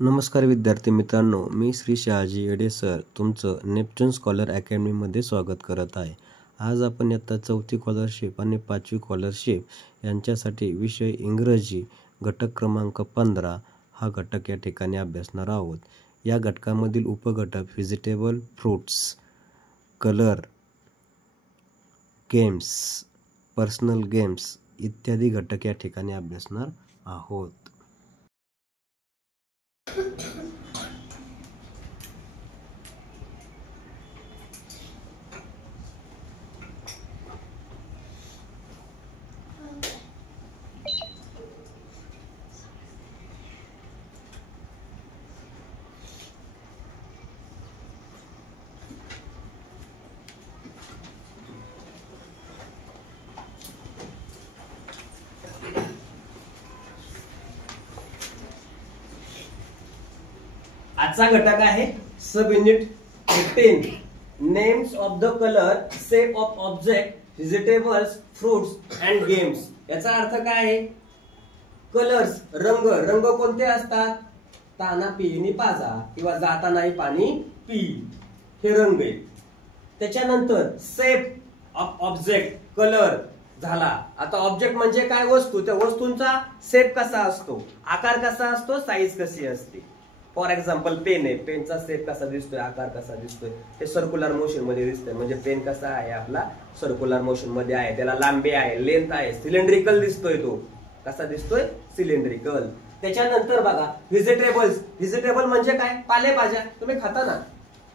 नमस्कार विद्यार्थी मित्रांनो, मी श्री शहाजी येडे सर तुमचं नेपच्यून स्कॉलर अकॅडमीमध्ये स्वागत करत आहे. आज आपण इयत्ता 4थी स्कॉलरशिप आणि 5वी स्कॉलरशिप यांच्यासाठी विषय इंग्रजी घटक क्रमांक 15 हा घटक या ठिकाणी अभ्यासणार आहोत. या घटकामधील उपघटक vegetable, fruits, colour, games, personal games इत्यादी घटक या ठिकाणी अभ्यासणार आहोत. आजचा घटक आहे sub unit 15 names of the colour, shape of object, vegetables, fruits and games. याचा अर्थ काय आहे? कलर्स, रंग. रंग कोणते असतात? ताना पिणी पाजा किंवा जातानाही पाणी पी, हे रंग आहे. त्याच्यानंतर शेप ऑफ ऑब्जेक्ट, कलर झाला. आता ऑब्जेक्ट म्हणजे काय? वस्तू. त्या वस्तूंचा शेप कसा असतो, आकार कसा असतो, साईज कशी असते. फॉर एक्झाम्पल पेन आहे, पेनचा शेप कसा दिसतोय, आकार कसा दिसतोय, ते सर्क्युलर मोशन मध्ये दिसतंय. म्हणजे पेन कसा आहे आपला? सर्क्युलर मोशन मध्ये आहे, त्याला लांबी आहे, लेंथ आहे, सिलेंड्रिकल दिसतोय. तो कसा दिसतोय? सिलेंड्रिकल. त्याच्यानंतर बघा व्हेजिटेबल्स. व्हेजिटेबल म्हणजे काय? पालेभाज्या. तुम्ही खाता ना,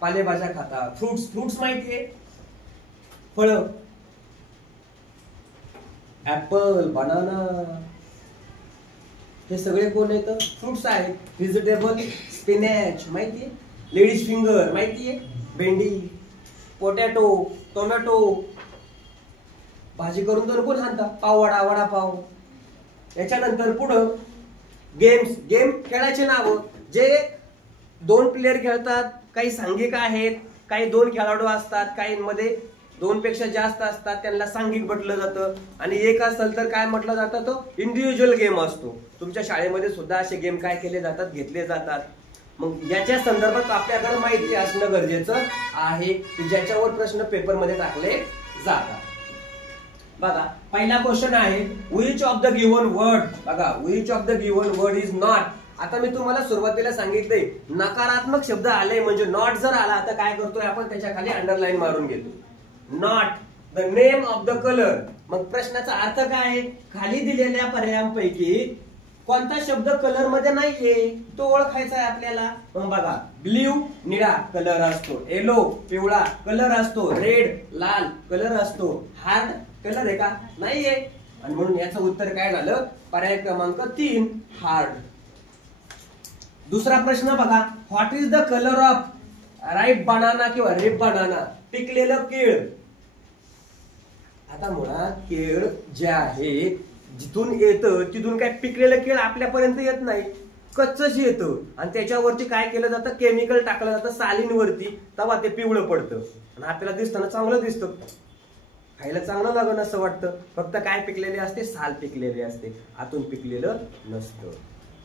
पालेभाज्या खाता. फ्रुट्स, फ्रुट्स माहितीये, फळ. ऍपल, बनाना, हे सगळे कोण येतं? फ्रुट्स आहेत. व्हेजिटेबल, स्पिनॅच माहितीये, लेडीज फिंगर माहितीये, भेंडी, पोटॅटो, टोमॅटो. भाजी करून तर कोण खातात? पाववडा, वडापाव. याच्यानंतर पुढं गेम्स. गेम खेळाचे नाव जे 2 प्लेयर खेळतात. काही सांघिक आहेत, काही 2 खेळाडू असतात, काही मध्ये 2 पेक्षा जास्त असतात, त्यांना सांघिक म्हटलं जातं. आणि एक असेल तर काय म्हटलं जातं? तो इंडिव्हिज्युअल गेम असतो. तुमच्या शाळेमध्ये सुद्धा असे गेम काय केले जातात? घेतले जातात. मग याच्या संदर्भात आपल्याकडे माहिती असणं गरजेचं आहे की ज्याच्यावर प्रश्न पेपरमध्ये टाकले जातात. बघा पहिला क्वेश्चन आहे which of the given word. बघा which of the given word is not. आता मी तुम्हाला सुरुवातीला सांगितले नकारात्मक शब्द आले म्हणजे नॉट जर आला तर काय करतोय आपण? त्याच्या खाली अंडरलाईन मारून घेतो. Not the name of the colour. मग प्रश्नाचा अर्थ काय आहे? खाली दिलेल्या पर्यायांपैकी कोणता शब्द कलर मध्ये नाहीये तो ओळखायचा आहे आपल्याला. मग बघा ब्ल्यू निळा कलर असतो, येलो पिवळा कलर असतो, रेड लाल कलर असतो, हार्ड कलर आहे का? नाहीये. आणि म्हणून याचं उत्तर काय झालं? पर्याय क्रमांक 3 हार्ड. दुसरा प्रश्न बघा what is the colour of ripe banana किंवा रेप बनाना. पिकलेलं केळ. आता मुळात केळ जे आहे जिथून येतं तिथून काय पिकलेलं केळ आपल्यापर्यंत येत नाही, कच्चच येतं. आणि त्याच्यावरती काय केलं जातं? केमिकल टाकलं जातं सालींवरती, तेव्हा ते पिवळं पडतं. आणि आपल्याला दिसताना चांगलं दिसतं, खायला चांगलं लागण असं वाटतं. फक्त काय पिकलेले असते? साल पिकलेले असते, आतून पिकलेलं नसतं.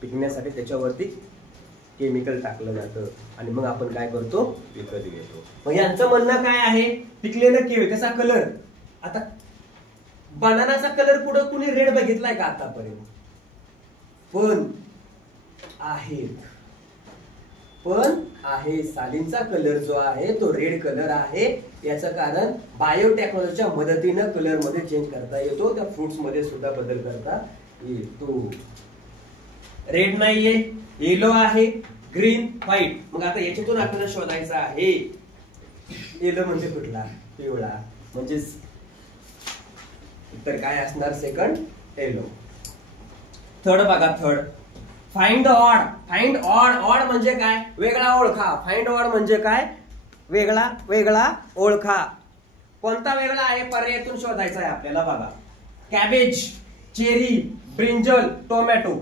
पिकण्यासाठी त्याच्यावरती केमिकल टाकलं जातं आणि मग आपण काय करतो? विकत घेतो. मग यांचं म्हणणं काय आहे? पिकलेलं केळ त्याचा कलर. आता बनानाचा कलर पुढे कुणी रेड बघितलाय का आतापर्यंत? पण आहे सालींचा कलर जो आहे तो रेड कलर आहे. याचं कारण बायोटेक्नॉलॉजीच्या मदतीनं कलर मध्ये चेंज करता येतो. त्या फ्रुट्स मध्ये सुद्धा बदल करता येतो. रेड नाहीये, येलो आहे, ग्रीन, व्हाईट. मग आता याच्यातून आपल्याला शोधायचं आहे येलो म्हणजे कुठला? पिवळा. म्हणजे उत्तर काय असणार? Second yellow. थर्ड बघा third find odd. Find odd. Odd म्हणजे काय? वेगळा ओळखा. फाइंड ऑड म्हणजे काय? वेगळा वेगळा ओळखा. कोणता वेगळा आहे? पर्यायातून शोधायचा आहे आपल्याला. बघा कॅबेज, चेरी, ब्रिंजल, टोमॅटो.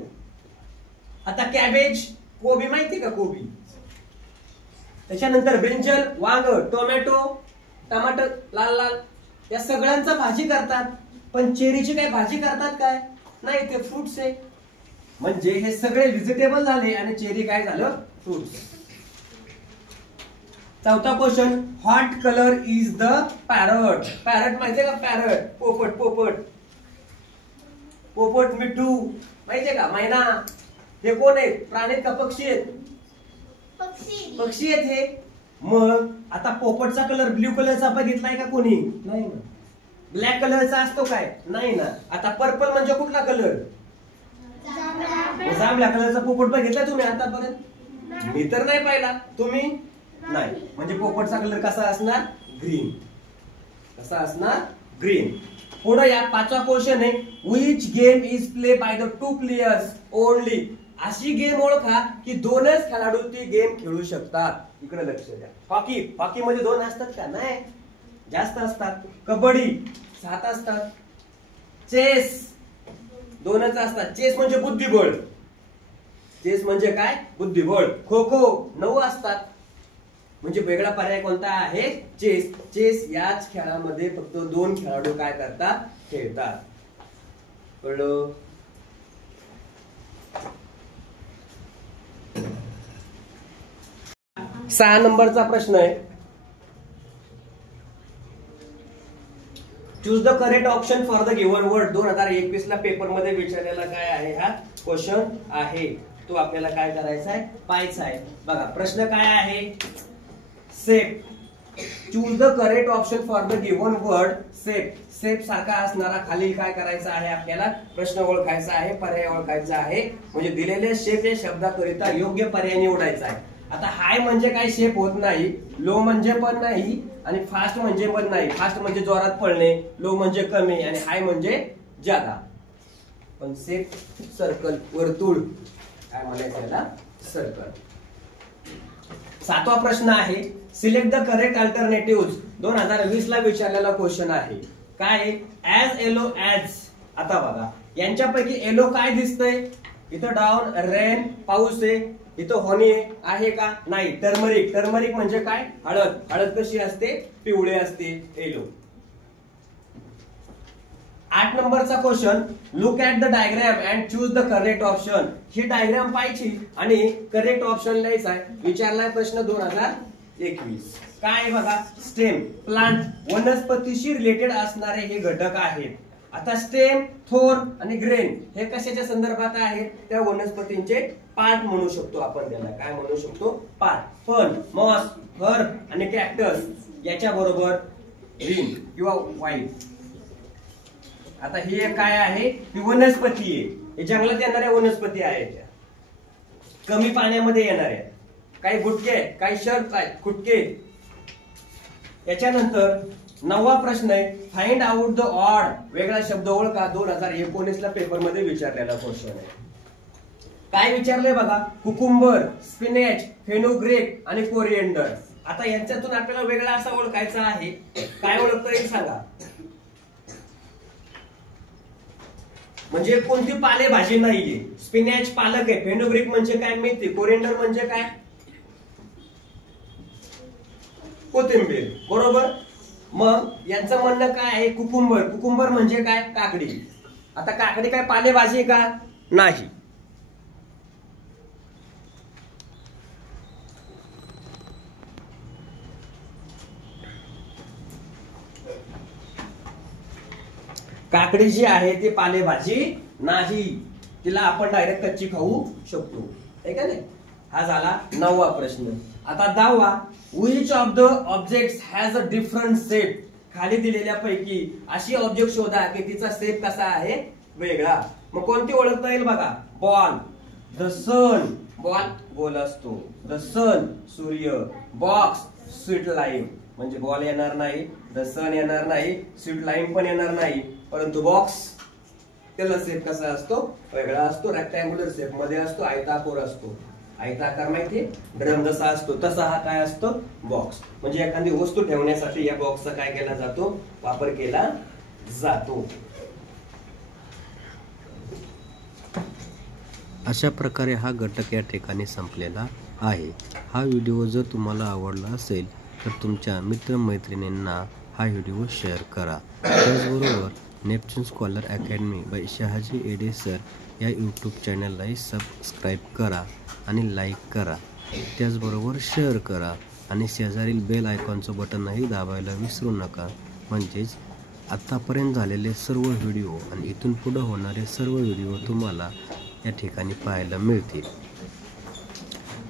आता कॅबेज कोबी माहिती का? कोबी. त्याच्यानंतर ब्रिंजल वांग, टोमॅटो टमाटर लाल लाल, या सगळ्यांचा भाजी करतात. पण चेरीची काय भाजी करतात काय? नाही, ते फ्रुट्स आहे. म्हणजे हे सगळे व्हेजिटेबल झाले आणि चेरी काय झालं, फ्रुट्स. चौथा question, what colour is the parrot. Parrot माहितीये का, पॅरट पोपट, पोपट पोपट मिठू माहितीये का, मैना. हे कोण आहेत, प्राणी आहेत का पक्षी आहेत, पक्षी आहेत हे. मग आता पोपटचा कलर ब्ल्यू कलरचा बघितलाय का कोणी, नाही ना. ब्लॅक कलरचा असतो काय, नाही ना. आता पर्पल म्हणजे कुठला कलर, जांभळ्या कलरचा पोपट बघितला तुम्ही आतापर्यंत, मी तर नाही पाहिला, तुम्ही नाही. म्हणजे पोपटचा कलर कसा असणार, ग्रीन. कसा असणार, ग्रीन. पुढे या पाचवा क्वेश्चन आहे, which game is play by the 2 players only. अशी गेम ओळखा की 2च खेळाडू ती गेम खेळू शकतात. इकडे लक्ष द्या. हॉकी, हॉकी मध्ये 2 असतात का, नाही, जास्त असतात. कबड्डी 7 असतात. चेस 2च असतात. चेस म्हणजे बुद्धिबळ, चेस म्हणजे काय, बुद्धिबळ. खो खो 9 असतात. म्हणजे वेगळा पर्याय कोणता आहे, चेस. चेस याच खेळामध्ये फक्त 2 खेळाडू काय करतात, खेळतात. कळलं. 6 नंबरचा प्रश्न आहे, choose the correct option for the given word. 2021 ला पेपर मध्ये विचारलेला काय आहे हा क्वेश्चन आहे, तो आपल्याला काय करायचा आहे, पाहायचा आहे. बघा प्रश्न काय आहे, safe. Choose the correct option for the given word safe. Safe सारखा असणारा खालील काय करायचा आहे, आपल्याला प्रश्न ओळखायचा आहे, पर्याय ओळखायचा आहे. म्हणजे दिलेल्या शेप या शब्दाकरिता योग्य पर्याय निवडायचा आहे. आता हाय म्हणजे काय, शेप होत नाही. लो म्हणजे पण नाही आणि फास्ट म्हणजे पण नाही. फास्ट म्हणजे जोरात पळणे, लो म्हणजे कमी आणि हाय म्हणजे जादा. पण सेफ सर्कल, वर्तुळ काय म्हणायचं याला, सर्कल. 7वा प्रश्न आहे, सिलेक्ट द करेक्ट अल्टरनेटिव्ह. 2020 ला विचारलेला क्वेश्चन आहे. काय, ऍज येलो ऍज. आता बघा यांच्यापैकी येलो काय दिसतंय, इथं डाऊन रेन पाऊस आहे, इथं हॉनी आहे का, नाही. टर्मरिक, टर्मरिक म्हणजे काय, हळद. हळद कशी असते, पिवळे असते, येलो. 8 नंबरचा question, look at the diagram and choose the correct option. He diagram पाहायची आणि करेक्ट ऑप्शन लिहायचा आहे. विचारलाय प्रश्न 2021. काय बघा, स्टेम, प्लांट, वनस्पतीशी रिलेटेड असणारे हे घटक आहेत. आता स्टेम, थोर आणि ग्रेन हे कशाच्या संदर्भात आहेत, त्या वनस्पतींचे पार्ट म्हणू शकतो आपण त्याला. काय म्हणू शकतो, पार्ट. फन, मॉस, फर आणि कॅक्टस याच्या बरोबर ग्रीन किंवा व्हाईट. आता ही काय आहे, ही वनस्पती आहे. हे जंगलात येणाऱ्या वनस्पती आहेत, कमी पाण्यामध्ये येणाऱ्या. काही गुटके, काही शर्प आहेत, खुटके. याच्यानंतर 9वा प्रश्न आहे, फाइंड आउट द ऑड. वेगळा शब्द ओळखा. 2019 ला पेपर मध्ये विचारलेला क्वेश्चन आहे. काय विचारलंय बघा, कुकुंबर, स्पिनेच, फेनुग्रेक आणि कोरिएंडर. आता यांच्यातून आपल्याला वेगळा असा ओळखायचा आहे. काय ओळखता येईल सांगा, म्हणजे कोणती पालेभाजी नाहीये. स्पिनॅच पालक आहे, फेनुग्रीक म्हणजे काय, मेथी. कोरिएंडर म्हणजे काय, कोथिंबीर. बरोबर. मग यांचं म्हणणं काय आहे, कुकुंबर. कुकुंबर म्हणजे काय, काकडी. आता काकडी काय पालेभाजी का, नाही. काकडी जी आहे ती पालेभाजी नाही, तिला आपण डायरेक्ट कच्ची खाऊ शकतो, आहे का नाही. हा झाला 9वा प्रश्न. आता 10वा, which of the objects has a different shape. खाली दिलेल्या पैकी अशी ऑब्जेक्ट शोधा की तिचा शेप कसा आहे, वेगळा. मग कोणती ओळखता येईल बघा, बॉल, द सन, बॉल गोल असतो, द सन सूर्य, बॉक्स, स्वीट लाईम म्हणजे बॉल येणार नाही, द सन येणार नाही, स्वीट लाईम पण येणार नाही. परंतु बॉक्स त्याला शेप कसा असतो, वेगळा असतो. रेक्टँग्युलर शेप मध्ये असतो, आयताकार असतो. आयताकार माहिती, ड्रम जसा असतो तसा हा काय असतो, बॉक्स. म्हणजे एखादी वस्तू ठेवण्यासाठी या बॉक्सचा काय केला जातो, वापर केला जातो. अशा प्रकारे हा घटक या ठिकाणी संपलेला आहे. हा व्हिडिओ जर तुम्हाला आवडला असेल तर तुमच्या मित्रमैत्रिणींना हा व्हिडिओ शेअर करा. त्याचबरोबर Neptune scholar academy by Shahaji एडे सर या यूट्यूब चॅनललाही सबस्क्राईब करा आणि लाईक करा. त्याचबरोबर शेअर करा आणि शेजारील बेल आयकॉनचं बटनही दाबायला विसरू नका. म्हणजेच आत्तापर्यंत झालेले सर्व व्हिडिओ आणि इथून पुढं होणारे सर्व व्हिडिओ तुम्हाला या ठिकाणी पाहायला मिळतील.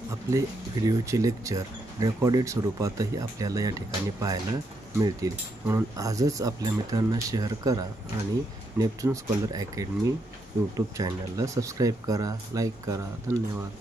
आपले व्हिडिओचे लेक्चर रेकॉर्डेड स्वरूपातही आपल्याला या ठिकाणी पाहायला मिळतील. म्हणून आजच आपल्या मित्रांना शेअर करा आणि नेपच्यून स्कॉलर अकॅडमी यूट्यूब चॅनलला सबस्क्राईब करा, लाईक करा. धन्यवाद.